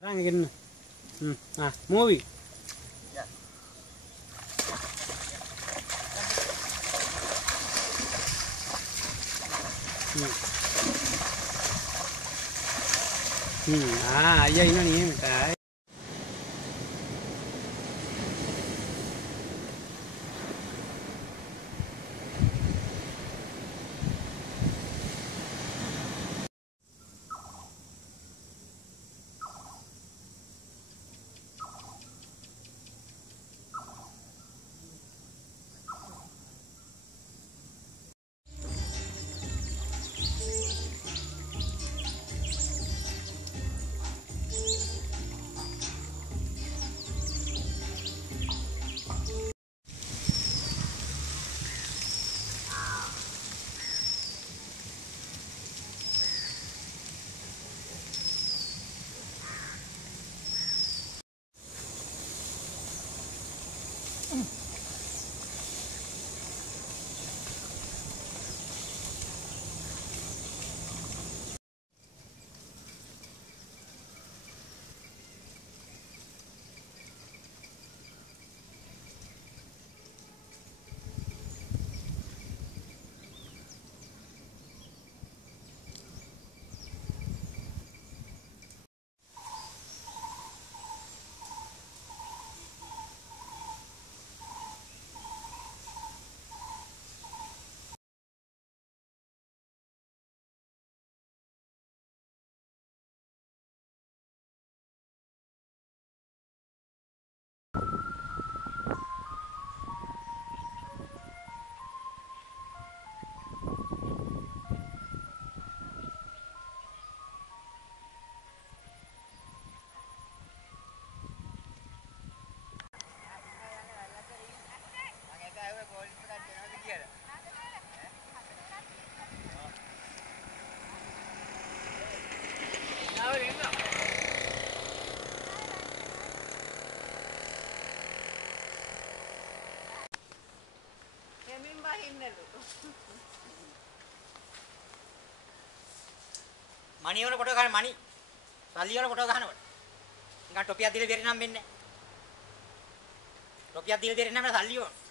Again. Movie. Yeah. Iya ini nih minta. මණි වල photo ගන්න මණි. සල්ලි වල ෆොටෝ ගන්නකොට. නිකන් ටොපියක් දීලා දෙන්න නම් වෙන්නේ නැහැ. ටොපියක් දීලා දෙන්න නම් සල්ලි ඕන.